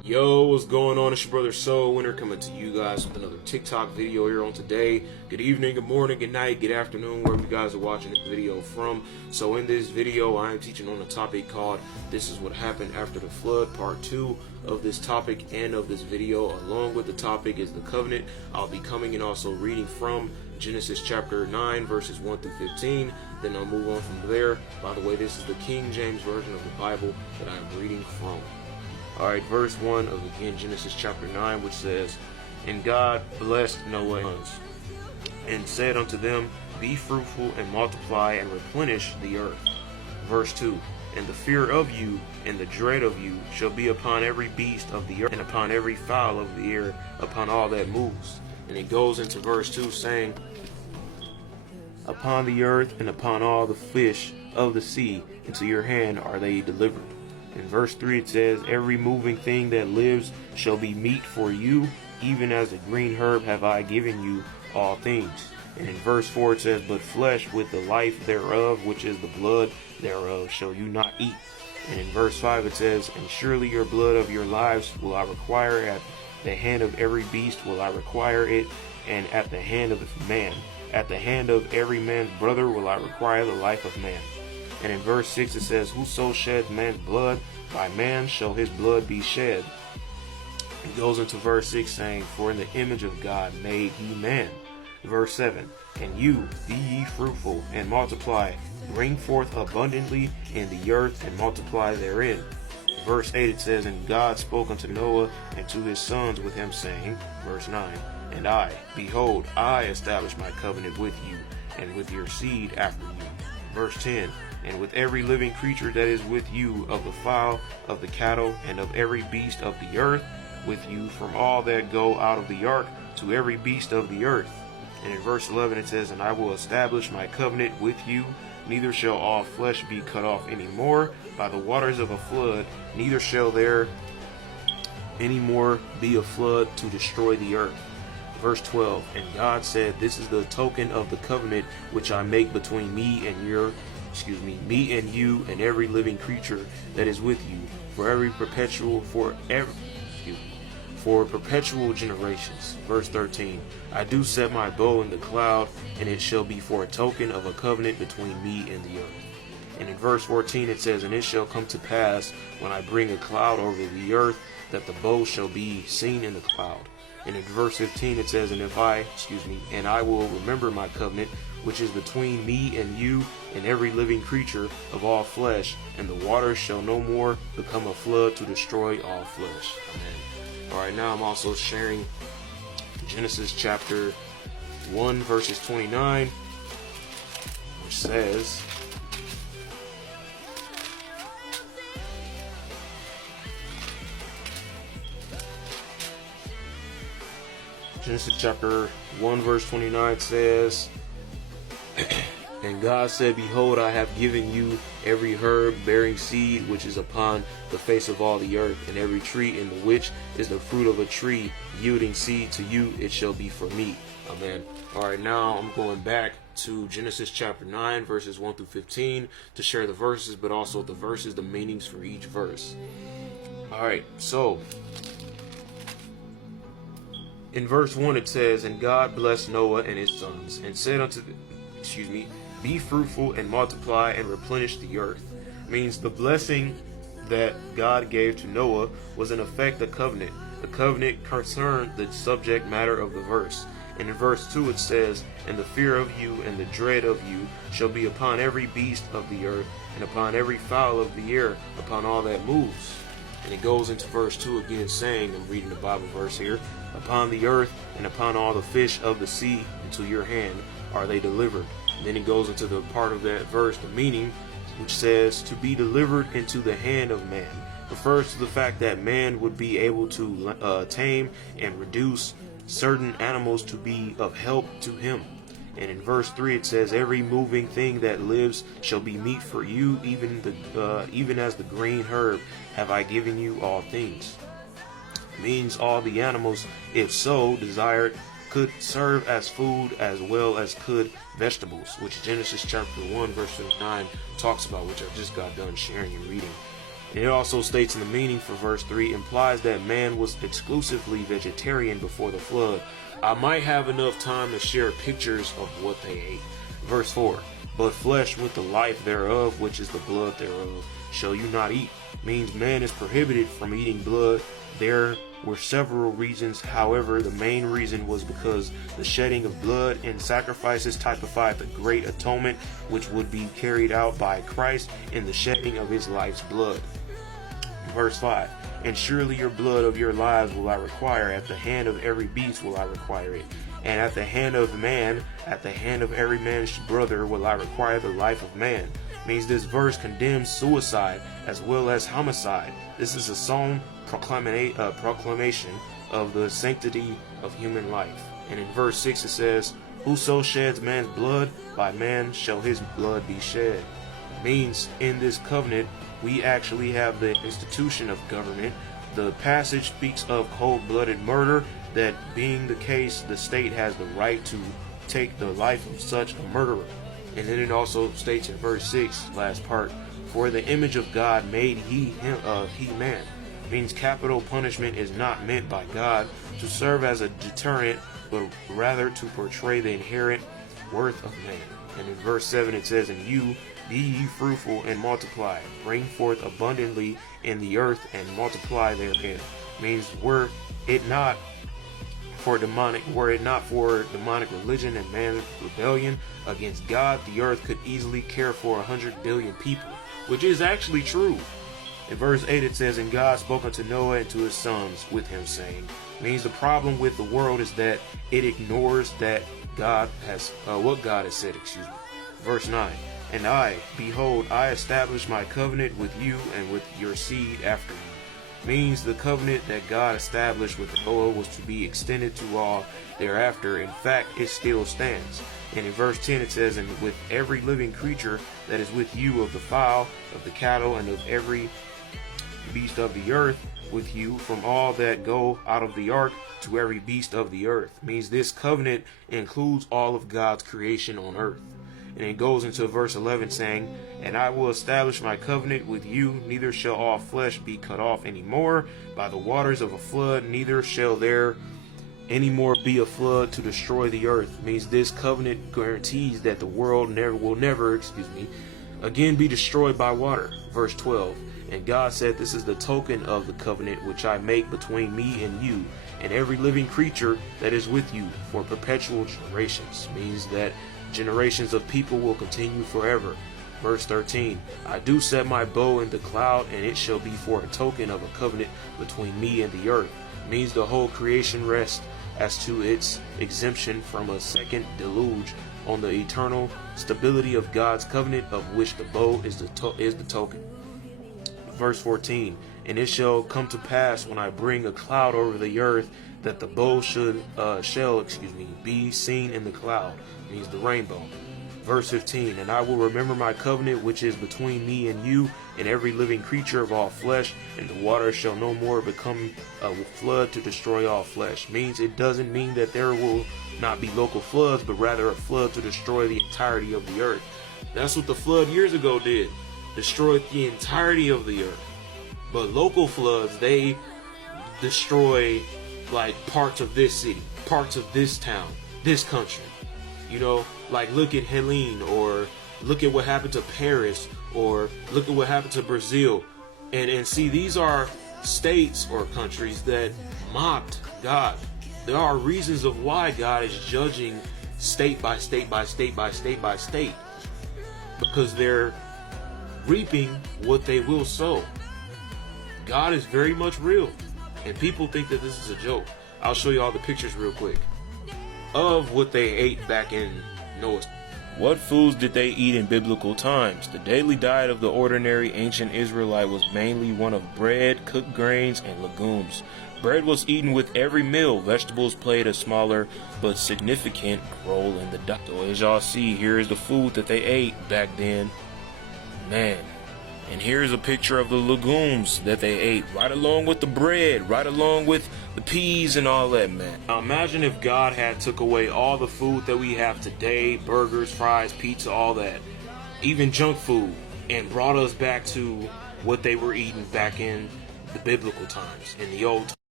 Yo, what's going on? It's your brother Soul Winner coming to you guys with another TikTok video here on today. Good evening, good morning, good night, good afternoon, wherever you guys are watching this video from. So in this video, I am teaching on a topic called This is What Happened After the Flood, part 2 of this topic and of this video. Along with the topic is the covenant. I'll be coming and also reading from Genesis chapter 9 verses 1 through 15. Then I'll move on from there. By the way, this is the King James Version of the Bible that I'm reading from. Alright, verse 1 of again Genesis chapter 9, which says, And God blessed Noah and said unto them, Be fruitful and multiply and replenish the earth. Verse 2, And the fear of you and the dread of you shall be upon every beast of the earth, and upon every fowl of the air, upon all that moves. And it goes into verse 2 saying, Upon the earth and upon all the fish of the sea, into your hand are they delivered. In verse 3 it says, Every moving thing that lives shall be meat for you, even as the green herb have I given you all things. And in verse 4 it says, But flesh with the life thereof, which is the blood thereof, shall you not eat. And in verse 5 it says, And surely your blood of your lives will I require, at the hand of every beast will I require it, and at the hand of man. At the hand of every man's brother will I require the life of man. And in verse 6 it says, Whoso sheds man's blood, by man shall his blood be shed. It goes into verse 6 saying, For in the image of God made he man. Verse 7, And you, be ye fruitful, and multiply, bring forth abundantly in the earth, and multiply therein. Verse 8 it says, And God spoke unto Noah and to his sons with him, saying, verse 9, And I, behold, I establish my covenant with you, and with your seed after you. Verse 10, And with every living creature that is with you, of the fowl, of the cattle, and of every beast of the earth, with you from all that go out of the ark, to every beast of the earth. And in verse 11 it says, And I will establish my covenant with you, neither shall all flesh be cut off any more by the waters of a flood, neither shall there any more be a flood to destroy the earth. Verse 12, And God said, This is the token of the covenant which I make between me and you and every living creature that is with you, for perpetual generations. Verse 13, I do set my bow in the cloud, and it shall be for a token of a covenant between me and the earth. And in verse 14 it says, And it shall come to pass, when I bring a cloud over the earth, that the bow shall be seen in the cloud. And in verse 15 it says, And I will remember my covenant, which is between me and you and every living creature of all flesh, and the waters shall no more become a flood to destroy all flesh. Amen. Alright, now I'm also sharing Genesis chapter 1 verses 29, which says, Genesis chapter 1 verse 29 says, And God said, Behold, I have given you every herb bearing seed which is upon the face of all the earth, and every tree in the which is the fruit of a tree yielding seed to you, it shall be for meat. Amen. Alright, now I'm going back to Genesis chapter 9 verses 1 through 15 to share the verses, but also the verses, the meanings for each verse. Alright, so in verse 1 it says, And God blessed Noah and his sons, and said unto them, Be fruitful and multiply and replenish the earth. Means the blessing that God gave to Noah was in effect a covenant. The covenant concerned the subject matter of the verse. And in verse 2 it says, And the fear of you and the dread of you shall be upon every beast of the earth, and upon every fowl of the air, upon all that moves. And it goes into verse 2 again saying, I'm reading the Bible verse here, Upon the earth and upon all the fish of the sea, into your hand are they delivered. And then it goes into the part of that verse, the meaning, which says, To be delivered into the hand of man, refers to the fact that man would be able to tame and reduce certain animals to be of help to him. And in verse 3 it says, Every moving thing that lives shall be meat for you, even as the green herb have I given you all things. Means all the animals, if so desired, could serve as food as well as could vegetables, which Genesis chapter 1 verse 9 talks about, which I just got done sharing and reading. And it also states in the meaning for verse 3 implies that man was exclusively vegetarian before the flood. I might have enough time to share pictures of what they ate. Verse 4, but flesh with the life thereof, which is the blood thereof, shall you not eat. Means man is prohibited from eating blood. There were several reasons. However, the main reason was because the shedding of blood and sacrifices typified the great atonement which would be carried out by Christ in the shedding of his life's blood. Verse 5, and surely your blood of your lives will I require, at the hand of every beast will I require it, and at the hand of man, at the hand of every man's brother will I require the life of man. Means this verse condemns suicide as well as homicide. This is a solemn proclamation of the sanctity of human life. And in verse 6 it says, whoso sheds man's blood, by man shall his blood be shed. Means in this covenant we actually have the institution of government. The passage speaks of cold-blooded murder, that being the case, the state has the right to take the life of such a murderer. And then it also states in verse 6, last part, for the image of God made he man. Means capital punishment is not meant by God to serve as a deterrent, but rather to portray the inherent worth of man. And in verse 7 it says, and you be ye fruitful and multiply, bring forth abundantly in the earth and multiply therein. Means were it not for demonic religion and man's rebellion against God, the earth could easily care for 100 billion people, which is actually true. In verse 8 it says, and God spoke unto Noah and to his sons with him, saying, means the problem with the world is that it ignores that God has what God has said, Verse 9, and I, behold, I establish my covenant with you and with your seed after you. Means the covenant that God established with Noah was to be extended to all thereafter. In fact, it still stands. And in verse 10 it says, and with every living creature that is with you, of the fowl, of the cattle, and of every beast of the earth with you, from all that go out of the ark to every beast of the earth. Means this covenant includes all of God's creation on earth. And it goes into verse 11 saying, and I will establish my covenant with you, neither shall all flesh be cut off any more by the waters of a flood, neither shall there any more be a flood to destroy the earth. Means this covenant guarantees that the world will never again be destroyed by water. Verse 12, and God said, this is the token of the covenant which I make between me and you and every living creature that is with you for perpetual generations. Means that generations of people will continue forever. Verse 13, I do set my bow in the cloud, and it shall be for a token of a covenant between me and the earth. Means the whole creation rests as to its exemption from a second deluge on the eternal stability of God's covenant, of which the bow is the token. Verse 14, and it shall come to pass when I bring a cloud over the earth, that the bow shall be seen in the cloud. Means the rainbow. Verse 15, and I will remember my covenant which is between me and you and every living creature of all flesh, and the water shall no more become a flood to destroy all flesh. Means it doesn't mean that there will not be local floods, but rather a flood to destroy the entirety of the earth. That's what the flood years ago did. Destroyed the entirety of the earth. But local floods, they destroy like parts of this city, parts of this town, this country. You know, like look at Helene, or look at what happened to Paris, or look at what happened to Brazil. And see, these are states or countries that mocked God. There are reasons of why God is judging state by state by state by state by state. Because they're reaping what they will sow. God is very much real. And people think that this is a joke. I'll show you all the pictures real quick of what they ate back in Noah's. What foods did they eat in biblical times? The daily diet of the ordinary ancient Israelite was mainly one of bread, cooked grains, and legumes. Bread was eaten with every meal. Vegetables played a smaller but significant role in the diet. So as y'all see, here is the food that they ate back then. Man. And here's a picture of the legumes that they ate, right along with the bread, right along with the peas and all that, man. Now imagine if God had took away all the food that we have today, burgers, fries, pizza, all that, even junk food, and brought us back to what they were eating back in the biblical times, in the old